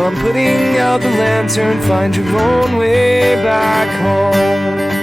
Well, I'm putting out the lantern, find your own way back home.